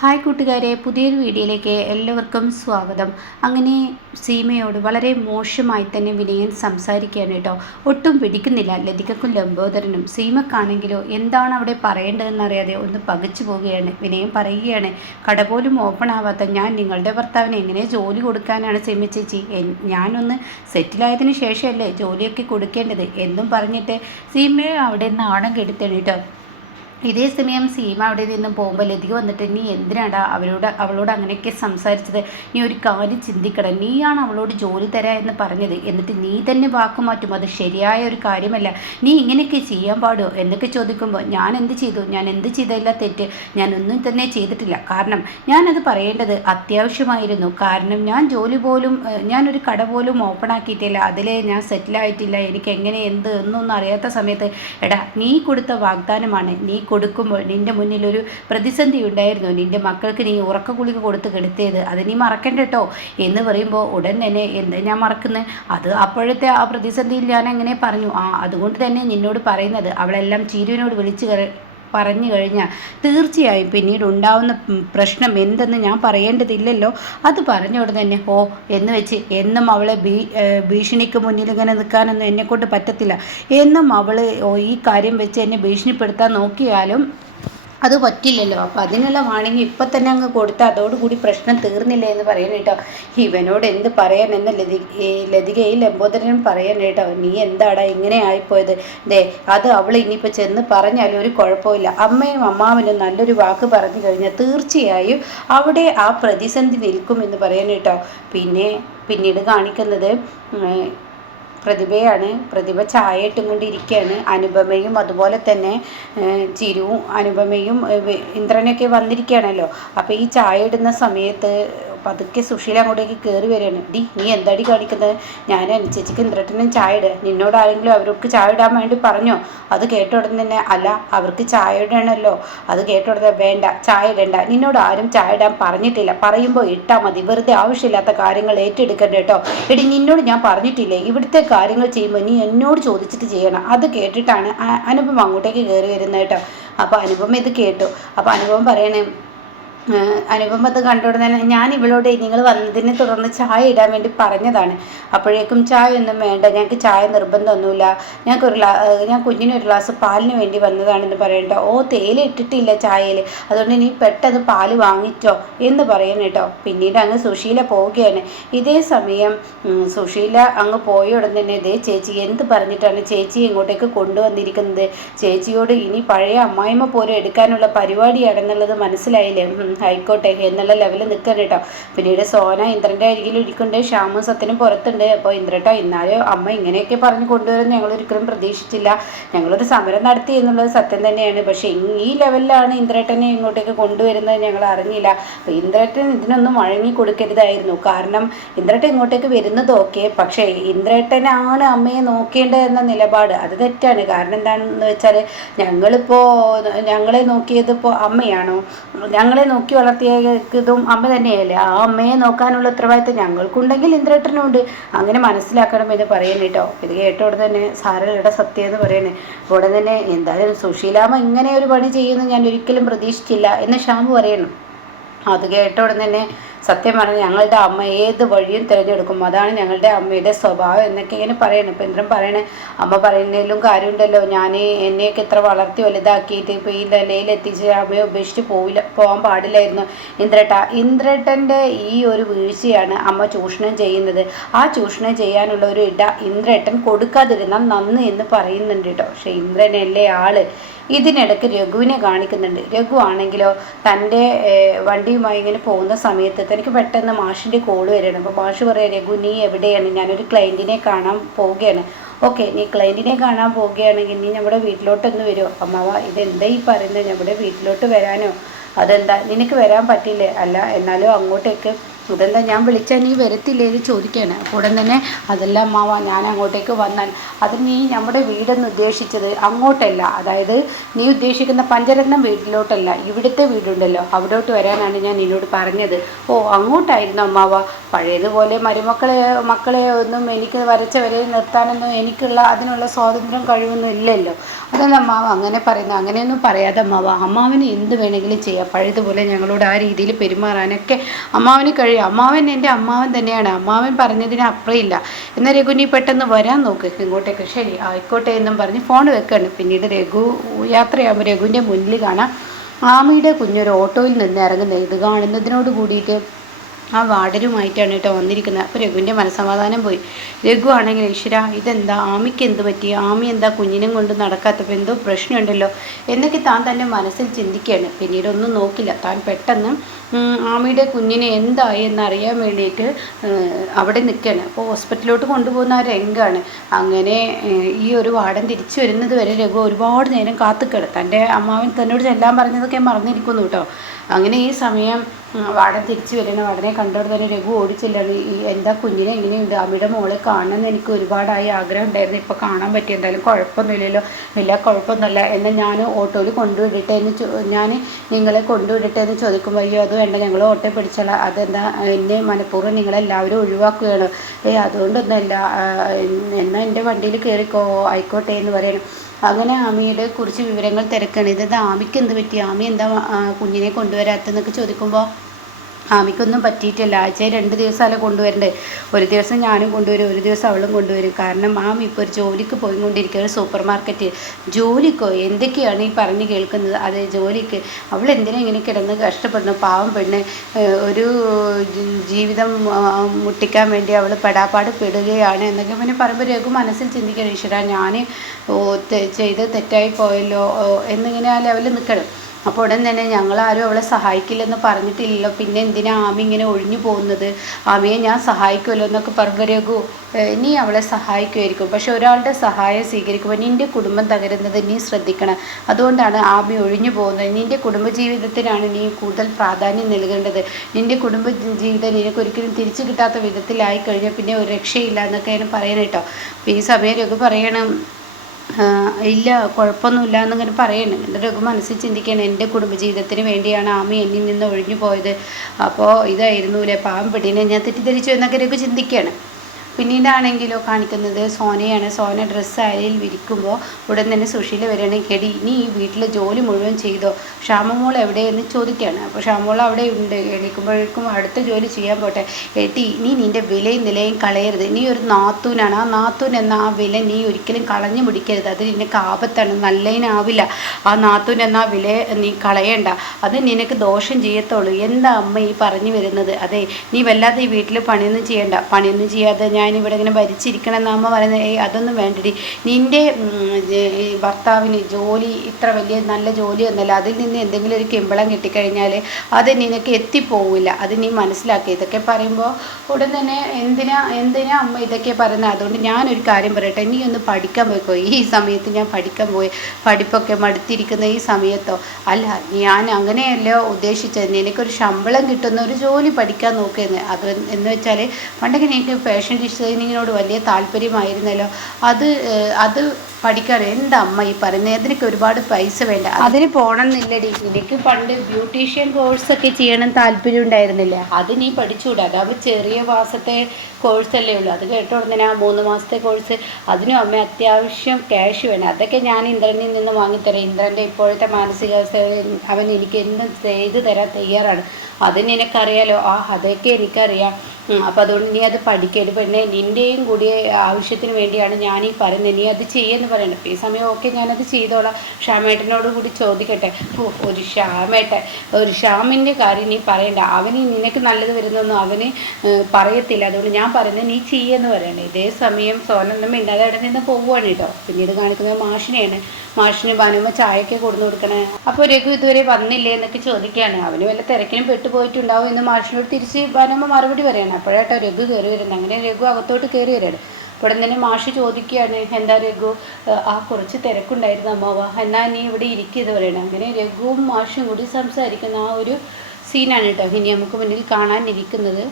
Hi കൂട്ടുകാരെ, പുതിയൊരു വീഡിയോയിലേക്ക് എല്ലാവർക്കും സ്വാഗതം. അങ്ങനെ സീമയോട് വളരെ മോശമായി തന്നെ വിനയൻ സംസാരിക്കുകയാണ് കേട്ടോ. ഒട്ടും പിടിക്കുന്നില്ല ലതികക്കും ലംബോദരനും. സീമക്കാണെങ്കിലോ എന്താണ് അവിടെ പറയേണ്ടതെന്നറിയാതെ ഒന്ന് പകച്ചു പോവുകയാണ്. വിനയൻ പറയുകയാണ്, കട പോലും ഓപ്പൺ ആവാത്ത ഞാൻ നിങ്ങളുടെ ഭർത്താവിന് എങ്ങനെ ജോലി കൊടുക്കാനാണ് സീമ ചേച്ചി? ഞാനൊന്ന് സെറ്റിലായതിനു ശേഷമല്ലേ ജോലിയൊക്കെ കൊടുക്കേണ്ടത് എന്നും പറഞ്ഞിട്ട് സീമയെ അവിടെ നാണം കെടുത്തണം കേട്ടോ. ഇതേ സമയം സീമ അവിടെ നിന്ന് പോകുമ്പോൾ ലതിക വന്നിട്ട്, നീ എന്തിനാടാ അവളോട് അങ്ങനെയൊക്കെ സംസാരിച്ചത്? നീ ഒരു കാര്യം ചിന്തിക്കണം. നീയാണ് അവളോട് ജോലി തരാ എന്ന് പറഞ്ഞത്, എന്നിട്ട് നീ തന്നെ വാക്ക് മാറ്റും. അത് ശരിയായ ഒരു കാര്യമല്ല. നീ ഇങ്ങനെയൊക്കെ ചെയ്യാൻ പാടുമോ എന്നൊക്കെ ചോദിക്കുമ്പോൾ, ഞാൻ എന്ത് ചെയ്തു? ഞാൻ എന്ത് ചെയ്തല്ല തെറ്റ്? ഞാനൊന്നും തന്നെ ചെയ്തിട്ടില്ല. കാരണം ഞാനത് പറയേണ്ടത് അത്യാവശ്യമായിരുന്നു. കാരണം ഞാൻ ജോലി പോലും ഞാനൊരു കട പോലും ഓപ്പൺ ആക്കിയിട്ടില്ല, അതിൽ ഞാൻ സെറ്റിലായിട്ടില്ല. എനിക്ക് എങ്ങനെ എന്ത് എന്നൊന്നും അറിയാത്ത സമയത്ത്, എടാ നീ കൊടുത്ത വാഗ്ദാനമാണ്. നീ കൊടുക്കുമ്പോൾ നിൻ്റെ മുന്നിൽ ഒരു പ്രതിസന്ധി ഉണ്ടായിരുന്നു. നിൻ്റെ മക്കൾക്ക് നീ ഉറക്ക ഗുളിക കൊടുത്ത് കെടുത്തിയത്, അത് നീ മറക്കണ്ട കേട്ടോ എന്ന് പറയുമ്പോൾ ഉടൻ തന്നെ എന്താ ഞാൻ മറക്കുന്നത്? അത് അപ്പോഴത്തെ ആ പ്രതിസന്ധിയിൽ ഞാൻ എങ്ങനെ പറഞ്ഞു. അതുകൊണ്ട് തന്നെ നിന്നോട് പറയുന്നത്, അവളെല്ലാം ചീരുവിനോട് പറഞ്ഞു കഴിഞ്ഞാൽ തീർച്ചയായും പിന്നീട് ഉണ്ടാവുന്ന പ്രശ്നം എന്തെന്ന് ഞാൻ പറയേണ്ടതില്ലല്ലോ. അത് പറഞ്ഞ ഉടനെ തന്നെ എന്ന് വെച്ച് എന്നും അവളെ ഭീഷണിക്ക് മുന്നിൽ ഇങ്ങനെ നിൽക്കാനൊന്നും എന്നെക്കൊണ്ട് പറ്റത്തില്ല. എന്നും അവൾ ഈ കാര്യം വെച്ച് എന്നെ ഭീഷണിപ്പെടുത്താൻ നോക്കിയാലും അത് പറ്റില്ലല്ലോ. അപ്പോൾ അതിനുള്ള വാണിംഗ് ഇപ്പം തന്നെ അങ്ങ് കൊടുത്താൽ അതോടുകൂടി പ്രശ്നം തീർന്നില്ല എന്ന് പറയുന്നത് കേട്ടോ. ഇവനോട് എന്ത് പറയാൻ എന്ന് ലതികയിൽ ലംബോദരൻ പറയാൻ കേട്ടോ. നീ എന്താടാ ഇങ്ങനെ ആയിപ്പോയത്? അത് അവൾ ഇനിയിപ്പോൾ ചെന്ന് പറഞ്ഞാലും ഒരു കുഴപ്പമില്ല. അമ്മയും അമ്മാവനും നല്ലൊരു വാക്ക് പറഞ്ഞു കഴിഞ്ഞാൽ തീർച്ചയായും അവിടെ ആ പ്രതിസന്ധി നിൽക്കും എന്ന് പറയാൻ കേട്ടോ. പിന്നീട് കാണിക്കുന്നത് പ്രതിഭയാണ്. പ്രതിഭ ചായ ഇട്ടും കൊണ്ടിരിക്കുകയാണ്. അനുപമയും അതുപോലെ തന്നെ ചിരുവും അനുപമയും ഇന്ദ്രനൊക്കെ വന്നിരിക്കുകയാണല്ലോ. അപ്പോൾ ഈ ചായ ഇടുന്ന സമയത്ത് പതുക്കെ സുശീല അങ്ങോട്ടേക്ക് കയറി വരികയാണ്. നീ എന്താടി കാണിക്കുന്നത്? ഞാൻ അനുചേച്ചിക്ക് ഇന്ദ്രട്ടനും ചായ ഇടുക, നിന്നോട് ആരെങ്കിലും അവർക്ക് ചായ ഇടാൻ വേണ്ടി പറഞ്ഞോ? അത് കേട്ട ഉടനെ തന്നെ, അല്ല അവർക്ക് ചായ ഇടണമല്ലോ. അത് കേട്ട ഉടനെ, വേണ്ട ചായ ഇടണ്ട, നിന്നോട് ആരും ചായ ഇടാൻ പറഞ്ഞിട്ടില്ല, പറയുമ്പോൾ ഇട്ടാൽ മതി, വെറുതെ ആവശ്യമില്ലാത്ത കാര്യങ്ങൾ ഏറ്റെടുക്കണ്ട കേട്ടോ. എടി നിന്നോട് ഞാൻ പറഞ്ഞിട്ടില്ലേ, ഇവിടുത്തെ കാര്യങ്ങൾ ചെയ്യുമ്പോൾ നീ എന്നോട് ചോദിച്ചിട്ട് ചെയ്യണം. അത് കേട്ടിട്ടാണ് അനുപമ അങ്ങോട്ടേക്ക് കയറി വരുന്നത് കേട്ടോ. അപ്പോൾ അനുപമ ഇത് കേട്ടു. അപ്പോൾ അനുപമ പറയണേ, അനുപമ അത് കണ്ടുകൊണ്ട് തന്നെ, ഞാൻ ഇവളോട് നിങ്ങൾ വന്നതിനെ തുടർന്ന് ചായ ഇടാൻ വേണ്ടി പറഞ്ഞതാണ്. അപ്പോഴേക്കും ചായ ഒന്നും വേണ്ട, ഞങ്ങൾക്ക് ചായ നിർബന്ധമൊന്നുമില്ല, ഞാൻ കുഞ്ഞിനൊരു ഗ്ലാസ് പാലിന് വേണ്ടി വന്നതാണെന്ന് പറയട്ടോ. തേയില ഇട്ടിട്ടില്ല ചായയിൽ, അതുകൊണ്ട് നീ പെട്ടെന്ന് പാല് വാങ്ങിച്ചോ എന്ന് പറയണം കേട്ടോ. പിന്നീട് അങ്ങ് സുശീല പോവുകയാണ്. ഇതേ സമയം സുശീല അങ്ങ് പോയ ഉടൻ തന്നെ, ഇതേ ചേച്ചി എന്ത് പറഞ്ഞിട്ടാണ് ചേച്ചി ഇങ്ങോട്ടേക്ക് കൊണ്ടുവന്നിരിക്കുന്നത്? ചേച്ചിയോട് ഇനി പഴയ അമ്മായിമ്മ പോലും എടുക്കാനുള്ള പരിപാടിയാണെന്നുള്ളത് മനസ്സിലായില്ലേ? ആയിക്കോട്ടെ എന്നുള്ള ലെവലിൽ നിൽക്കണം കേട്ടോ. പിന്നീട് സോന ഇന്ദ്രൻ്റെ അരികിൽ ഇരിക്കുന്നുണ്ട്, ശ്യാമും സത്യനും പുറത്തുണ്ട്. അപ്പോൾ ഇന്ദ്രട്ടോ, ഇന്നാലും അമ്മ ഇങ്ങനെയൊക്കെ പറഞ്ഞ് കൊണ്ടുവരുമെന്ന് ഞങ്ങളൊരിക്കലും പ്രതീക്ഷിച്ചില്ല. ഞങ്ങളൊരു സമരം നടത്തി എന്നുള്ളത് സത്യം തന്നെയാണ്. പക്ഷേ ഈ ലെവലിലാണ് ഇന്ദ്രേട്ടനെ ഇങ്ങോട്ടേക്ക് കൊണ്ടുവരുന്നത് ഞങ്ങൾ അറിഞ്ഞില്ല. അപ്പോൾ ഇന്ദ്രേട്ടൻ ഇതിനൊന്നും വഴങ്ങി കൊടുക്കരുതായിരുന്നു. കാരണം ഇന്ദ്രേട്ടൻ ഇങ്ങോട്ടേക്ക് വരുന്നത് ഓക്കെ, പക്ഷേ ഇന്ദ്രേട്ടനാണ് അമ്മയെ നോക്കേണ്ടത് എന്ന നിലപാട് അത് തെറ്റാണ്. കാരണം എന്താണെന്ന് വെച്ചാൽ, ഞങ്ങളെ നോക്കിയതിപ്പോൾ അമ്മയാണോ? ഞങ്ങളെ നോക്കി വളർത്തിയതും അമ്മ തന്നെയല്ലേ? ആ അമ്മയെ നോക്കാനുള്ള ഉത്തരവാദിത്തം ഞങ്ങൾക്കുണ്ടെങ്കിൽ ഇന്ദ്രേട്ടനും ഉണ്ട്. അങ്ങനെ മനസ്സിലാക്കണം എന്ന് പറയുന്നു കേട്ടോ. ഇത് കേട്ടോടെ തന്നെ സാരയുടെ സത്യം എന്ന് പറയണേ. ഉടനെ തന്നെ, എന്തായാലും സുശീലാമ്മ ഇങ്ങനെ ഒരു പണി ചെയ്യുമെന്ന് ഞാൻ ഒരിക്കലും പ്രതീക്ഷിച്ചില്ല എന്ന് ശ്യാമു പറയണം. അത് കേട്ട ഉടനെ തന്നെ, സത്യം പറഞ്ഞാൽ ഞങ്ങളുടെ അമ്മ ഏത് വഴിയും തിരഞ്ഞെടുക്കും, അതാണ് ഞങ്ങളുടെ അമ്മയുടെ സ്വഭാവം എന്നൊക്കെ ഇങ്ങനെ പറയണം. ഇപ്പം ഇന്ദ്രൻ പറയണേ, അമ്മ പറയുന്നതിലും കാര്യമുണ്ടല്ലോ, ഞാൻ എന്നെയൊക്കെ ഇത്ര വളർത്തി വലുതാക്കിയിട്ട് ഇപ്പോൾ ഈ നിലയിൽ എത്തിച്ച് അമ്മയെ ഉപേക്ഷിച്ച് പോകാൻ പാടില്ലായിരുന്നു. ഇന്ദ്രേട്ടൻ്റെ ഈ ഒരു വീഴ്ചയാണ് അമ്മ ചൂഷണം ചെയ്യുന്നത്. ആ ചൂഷണം ചെയ്യാനുള്ള ഒരു ഇന്ദ്രേട്ടൻ കൊടുക്കാതിരുന്നാൽ നന്ന് എന്ന് പറയുന്നുണ്ട് കേട്ടോ. പക്ഷേ ഇന്ദ്രനല്ലേ ആള്. ഇതിനിടയ്ക്ക് രഘുവിനെ കാണിക്കുന്നുണ്ട്. രഘു ആണെങ്കിലോ തൻ്റെ വണ്ടിയുമായി ഇങ്ങനെ പോകുന്ന സമയത്ത് തനിക്ക് പെട്ടെന്ന് മാഷിൻ്റെ കോള് വരികയാണ്. അപ്പോൾ മാഷ് പറയാം, രഘു നീ എവിടെയാണ്? ഞാനൊരു ക്ലയൻറ്റിനെ കാണാൻ പോവുകയാണ്. ഓക്കെ, നീ ക്ലയൻറ്റിനെ കാണാൻ പോവുകയാണെങ്കിൽ നീ നമ്മുടെ വീട്ടിലോട്ടൊന്ന് വരുമോ? അമ്മാവ ഇതെന്താ ഈ പറയുന്നത്? നമ്മുടെ വീട്ടിലോട്ട് വരാനോ? അതെന്താ നിനക്ക് വരാൻ പറ്റില്ലേ? അല്ല എന്നാലും അങ്ങോട്ടേക്ക് ഇതെന്താ ഞാൻ വിളിച്ചാൽ നീ വരത്തില്ലേ എന്ന് ചോദിക്കുകയാണ്. ഉടൻ തന്നെ അതല്ല അമ്മാവ, ഞാൻ അങ്ങോട്ടേക്ക് വന്നാൽ അത് നീ നമ്മുടെ വീടെന്ന് ഉദ്ദേശിച്ചത് അങ്ങോട്ടല്ല, അതായത് നീ ഉദ്ദേശിക്കുന്ന പഞ്ചരത്നം വീട്ടിലോട്ടല്ല, ഇവിടുത്തെ വീടുണ്ടല്ലോ അവിടോട്ട് വരാനാണ് ഞാൻ നിന്നോട് പറഞ്ഞത്. ഓ അങ്ങോട്ടായിരുന്നു അമ്മാവ. പഴയതുപോലെ മക്കളെ ഒന്നും എനിക്ക് വരച്ച വരെ നിർത്താനൊന്നും എനിക്കുള്ള അതിനുള്ള സ്വാതന്ത്ര്യം കഴിവൊന്നും ഇല്ലല്ലോ. അതെന്താ അമ്മാവ അങ്ങനെ പറയുന്നത്? അങ്ങനെയൊന്നും പറയാതെ അമ്മാവ, അമ്മാവന് എന്ത് വേണമെങ്കിലും ചെയ്യാം. പഴയതുപോലെ ഞങ്ങളോട് ആ രീതിയിൽ പെരുമാറാനൊക്കെ അമ്മാവന് കഴിയും. അമ്മാവൻ എൻ്റെ അമ്മാവൻ തന്നെയാണ്, അമ്മാവൻ പറഞ്ഞതിന് അപ്പുറമില്ല. എന്നാൽ രഘു നീ പെട്ടെന്ന് വരാൻ നോക്ക് ഇങ്ങോട്ടേക്ക്. ശരി ആയിക്കോട്ടെ എന്നും പറഞ്ഞ് ഫോൺ വെക്കാണ്. പിന്നീട് രഘു യാത്രയാകുമ്പോൾ രഘുവിൻ്റെ മുന്നിൽ കാണാം ആമിയുടെ കുഞ്ഞൊരു ഓട്ടോയിൽ നിന്ന് ഇറങ്ങുന്നത്. ഇത് കാണുന്നതിനോട് കൂടിയിട്ട് ആ വാർഡനുമായിട്ടാണ് കേട്ടോ വന്നിരിക്കുന്നത്. അപ്പോൾ രഘുവിൻ്റെ മനസ്സമാധാനം പോയി. രഘു ആണെങ്കിൽ ഈശ്വര ഇതെന്താ, ആമിക്ക് എന്ത് പറ്റി, ആമി എന്താ കുഞ്ഞിനും കൊണ്ട് നടക്കാത്തപ്പോൾ എന്തോ പ്രശ്നമുണ്ടല്ലോ എന്നൊക്കെ താൻ തന്നെ മനസ്സിൽ ചിന്തിക്കുകയാണ്. പിന്നീട് ഒന്നും നോക്കില്ല, താൻ പെട്ടെന്ന് ആമിയുടെ കുഞ്ഞിനെ എന്തായി എന്നറിയാൻ വേണ്ടിയിട്ട് അവിടെ നിൽക്കുകയാണ്. അപ്പോൾ ഹോസ്പിറ്റലിലോട്ട് കൊണ്ടുപോകുന്ന ആ രംഗമാണ്. അങ്ങനെ ഈ ഒരു വാർഡൻ തിരിച്ചു വരുന്നത് വരെ രഘു ഒരുപാട് നേരം കാത്തുക്കിട. തൻ്റെ അമ്മാവൻ തന്നോട് ചെല്ലാൻ പറഞ്ഞതൊക്കെ മറന്നിരിക്കുന്നു കേട്ടോ. അങ്ങനെ ഈ സമയം വാർഡൻ തിരിച്ചു വരണം. വാർഡനെ കണ്ടോടെ തന്നെ രഘു ഓടിച്ചെല്ലാണ്. എന്താ കുഞ്ഞിനെ എങ്ങനെയുണ്ട്, അമ്മയുടെ മോളെ കാണണമെന്ന് എനിക്ക് ഒരുപാടായി ആഗ്രഹം ഉണ്ടായിരുന്നു, ഇപ്പോൾ കാണാൻ പറ്റി, എന്തായാലും കുഴപ്പമൊന്നുമില്ലല്ലോ. ഇല്ല കുഴപ്പമൊന്നുമില്ല, എന്നാൽ ഞാൻ ഓട്ടോയിൽ കൊണ്ടുവിടട്ടെ ഞാൻ നിങ്ങളെ കൊണ്ടുവിടട്ടെ എന്ന് ചോദിക്കുമ്പോൾ അയ്യോ അത് വേണ്ട, ഞങ്ങൾ ഓട്ടോ പിടിച്ചോളാം. അതെന്താ എന്നെ മനഃപൂർവ്വം നിങ്ങളെല്ലാവരും ഒഴിവാക്കുകയാണ്. അതുകൊണ്ടൊന്നുമല്ല, എന്നാൽ എൻ്റെ വണ്ടിയിൽ കയറിക്കോ, ആയിക്കോട്ടെ എന്ന് പറയണം. അങ്ങനെ ആമിയുടെ കുറിച്ച് വിവരങ്ങൾ തിരക്കാണ്. ഇതെന്താ ആമിക്ക് എന്ത് പറ്റി, ആമി എന്താ കുഞ്ഞിനെ കൊണ്ടുവരാത്തെന്നൊക്കെ ചോദിക്കുമ്പോൾ ആമിക്കൊന്നും പറ്റിയിട്ടില്ല. ആഴ്ചയിൽ 2 ദിവസമല്ലേ കൊണ്ടുവരണ്ടേ. ഒരു ദിവസം ഞാനും കൊണ്ടുവരും, ഒരു ദിവസം അവളും കൊണ്ടുവരും. കാരണം ആമി ഇപ്പോൾ ഒരു ജോലിക്ക് പോയിക്കൊണ്ടിരിക്കുക, ഒരു സൂപ്പർ മാർക്കറ്റ് ജോലിക്കോ എന്തൊക്കെയാണ് ഈ പറഞ്ഞ് കേൾക്കുന്നത്. അതെ ജോലിക്ക്. അവൾ എന്തിനാ ഇങ്ങനെ കിടന്ന് കഷ്ടപ്പെടുന്നു, പാവം പെണ്ണ്. ഒരു ജീവിതം മുട്ടിക്കാൻ വേണ്ടി അവൾ പെടാപ്പാട് പെടുകയാണ് എന്നൊക്കെ പിന്നെ പറയുമ്പോൾ രഘു മനസ്സിൽ ചിന്തിക്കണം, ഈശ്വര ഞാൻ ചെയ്ത് തെറ്റായി പോയല്ലോ എന്നിങ്ങനെ ആ ലെവലിൽ നിൽക്കണം. അപ്പോൾ ഉടൻ തന്നെ ഞങ്ങളാരും അവളെ സഹായിക്കില്ലെന്ന് പറഞ്ഞിട്ടില്ലല്ലോ, പിന്നെ എന്തിനാ ആമി ഇങ്ങനെ ഒഴിഞ്ഞു പോകുന്നത്, ആമിയെ ഞാൻ സഹായിക്കുമല്ലോ എന്നൊക്കെ പറയുമ്പോൾ രഘു നീ അവളെ സഹായിക്കുമായിരിക്കും, പക്ഷെ ഒരാളുടെ സഹായം സ്വീകരിക്കുമ്പോൾ നിൻ്റെ കുടുംബം തകരുന്നത് നീ ശ്രദ്ധിക്കണം. അതുകൊണ്ടാണ് ആമി ഒഴിഞ്ഞു പോകുന്നത്. നിൻ്റെ കുടുംബജീവിതത്തിനാണ് നീ കൂടുതൽ പ്രാധാന്യം നൽകേണ്ടത്. നിൻ്റെ കുടുംബജീവിതം നിനക്കൊരിക്കലും തിരിച്ചു കിട്ടാത്ത വിധത്തിലായി കഴിഞ്ഞാൽ പിന്നെ ഒരു രക്ഷയില്ല എന്നൊക്കെയാണ് പറയുന്നത് കേട്ടോ. അപ്പോൾ ഈ സമയം രഘു പറയണം ഇല്ല കുഴപ്പമൊന്നുമില്ല എന്നിങ്ങനെ പറയുന്നുണ്ട്. എൻ്റെ രഘു മനസ്സിൽ ചിന്തിക്കുകയാണ്, എൻ്റെ കുടുംബജീവിതത്തിന് വേണ്ടിയാണ് ആമി എന്നിൽ നിന്ന് ഒഴിഞ്ഞു പോയത്, അപ്പോൾ ഇതായിരുന്നുല്ലേ പാവം പെട്ടിനെ ഞാൻ തെറ്റിദ്ധരിച്ചു എന്നൊക്കെ രഘു ചിന്തിക്കുകയാണ്. പിന്നീടാണെങ്കിലോ കാണിക്കുന്നത് സോനയാണ്. സോന ഡ്രസ്സ് അരയിൽ വിരിക്കുമ്പോൾ ഉടൻ തന്നെ സുശീല വരികയാണെങ്കിൽ എടി നീ ഈ വീട്ടിലെ ജോലി മുഴുവൻ ചെയ്തോ, ക്ഷാമമോൾ എവിടെയെന്ന് ചോദിക്കുകയാണ്. അപ്പോൾ ക്ഷാമമോൾ അവിടെ ഉണ്ട്. എണീക്കുമ്പോഴേക്കും അടുത്ത ജോലി ചെയ്യാൻ പോട്ടെ. എടി നീ നിൻ്റെ വിലയും നിലയും കളയരുത്. നീ ഒരു നാത്തൂനാണ്, ആ നാത്തൂൻ എന്ന ആ വില നീ ഒരിക്കലും കളഞ്ഞു പിടിക്കരുത്. അത് നിനക്ക് ആപത്താണ്, നല്ലതിനാവില്ല. ആ നാത്തൂൻ എന്ന ആ വില നീ കളയണ്ട, അത് നിനക്ക് ദോഷം ചെയ്യത്തുള്ളൂ. എന്താ അമ്മ ഈ പറഞ്ഞു വരുന്നത്? അതെ നീ വല്ലാതെ ഈ വീട്ടിൽ പണിയൊന്നും ചെയ്യണ്ട, പണിയൊന്നും ചെയ്യാതെ ഞാനിവിടെ ഇങ്ങനെ ഭരിച്ചിരിക്കണം എന്ന് അമ്മ പറയുന്നത്. അതൊന്നും വേണ്ടടി, നിൻ്റെ ഭർത്താവിന് ജോലി ഇത്ര വലിയ നല്ല ജോലിയൊന്നുമല്ല, അതിൽ നിന്ന് എന്തെങ്കിലും ഒരു കിമ്പളം കിട്ടിക്കഴിഞ്ഞാൽ അത് നിനക്ക് എത്തിപ്പോവില്ല, അത് നീ മനസ്സിലാക്കി. ഇതൊക്കെ പറയുമ്പോൾ ഉടൻ തന്നെ എന്തിനാ അമ്മ ഇതൊക്കെ പറയുന്നത്? അതുകൊണ്ട് ഞാനൊരു കാര്യം പറയട്ടെ, നീ ഒന്ന് പഠിക്കാൻ പോയിക്കോ. ഈ സമയത്ത് ഞാൻ പഠിക്കാൻ പോയി, പഠിപ്പൊക്കെ മടുത്തിരിക്കുന്ന ഈ സമയത്തോ? അല്ല ഞാൻ അങ്ങനെയല്ലോ ഉദ്ദേശിച്ചത്, നിനക്കൊരു ശമ്പളം കിട്ടുന്ന ഒരു ജോലി പഠിക്കാൻ നോക്കിയെന്ന്. അത് എന്ന് വെച്ചാൽ പണ്ടൊക്കെ എനിക്ക് ഫാഷൻ ഡിസൈനിങ്ങിനോട് വലിയ താല്പര്യമായിരുന്നല്ലോ, അത് പഠിക്കാൻ. എന്താ അമ്മ ഈ പറയുന്നത്? അതിനൊക്കെ ഒരുപാട് പൈസ വേണ്ട, അതിന് പോകണമെന്നില്ലടി. എനിക്ക് പണ്ട് ബ്യൂട്ടീഷ്യൻ കോഴ്സൊക്കെ ചെയ്യണം താല്പര്യം ഉണ്ടായിരുന്നില്ല, അത് നീ പഠിച്ചുകൂടാ. അതാവുമ്പോൾ ചെറിയ മാസത്തെ കോഴ്സല്ലേ ഉള്ളൂ. അത് കേട്ടോടുന്നതിന് ആ 3 മാസത്തെ കോഴ്സ്, അതിനും അമ്മ അത്യാവശ്യം ക്യാഷ് വേണം. അതൊക്കെ ഞാൻ ഇന്ദ്രനിൽ നിന്ന് വാങ്ങിത്തരാം. ഇന്ദ്രൻ്റെ ഇപ്പോഴത്തെ മാനസികാവസ്ഥ അവൻ എനിക്ക് എന്തും ചെയ്തു തരാൻ തയ്യാറാണ്. അത് നിനക്കറിയാലോ. അതൊക്കെ എനിക്കറിയാം. അപ്പോൾ അതുകൊണ്ട് നീ അത് പഠിക്കരുത് പെണ്ണെ, നിൻ്റെയും കൂടി ആവശ്യത്തിന് വേണ്ടിയാണ് ഞാൻ ഈ പറയുന്നത്, നീ അത് ചെയ്യുമെന്ന് പറയണം. ഈ സമയം ഓക്കെ ഞാനത് ചെയ്തോളാം, ഷ്യാമേട്ടനോട് കൂടി ചോദിക്കട്ടെ. ഒരു ഷ്യാമിൻ്റെ കാര്യം നീ പറയണ്ട, അവന് നിനക്ക് നല്ലത് വരുന്നൊന്നും അവന് പറയത്തില്ല. അതുകൊണ്ട് ഞാൻ പറയുന്നത് നീ ചെയ്യുമെന്ന് പറയണേ. ഇതേ സമയം സോനൊന്നും മിണ്ടാതെ അവിടെ നിന്ന് പോവുകയാണ് കേട്ടോ. പിന്നീട് കാണിക്കുന്നത് മാഷിനെയാണ്. മാഷിന് ഭാനുമ്മ ചായയൊക്കെ കൊടുന്നു കൊടുക്കണേ. അപ്പോൾ രഘു ഇതുവരെ വന്നില്ലേ എന്നൊക്കെ ചോദിക്കുകയാണ്. അവന് വല്ല തിരക്കിനും പെട്ടുപോയിട്ടുണ്ടാവും എന്ന് മാഷിനോട് തിരിച്ച് ഭാനുമ്മ മറുപടി പറയണം. അപ്പോഴാട്ടോ രഘു കയറി വരുന്നത്. അങ്ങനെ രഘു അകത്തോട്ട് കയറി വരികയാണ്. അപ്പോൾ തന്നെ മാഷ് ചോദിക്കുകയാണ്, എന്താ രഘു കുറച്ച് തിരക്കുണ്ടായിരുന്നു അമ്മാവ, എന്നാൽ നീ ഇവിടെ ഇരിക്കുന്നത് പറയണം. അങ്ങനെ രഘുവും മാഷും കൂടി സംസാരിക്കുന്ന ആ ഒരു സീനാണ് കേട്ടോ ഇനി നമുക്ക് മുന്നിൽ കാണാനിരിക്കുന്നത്.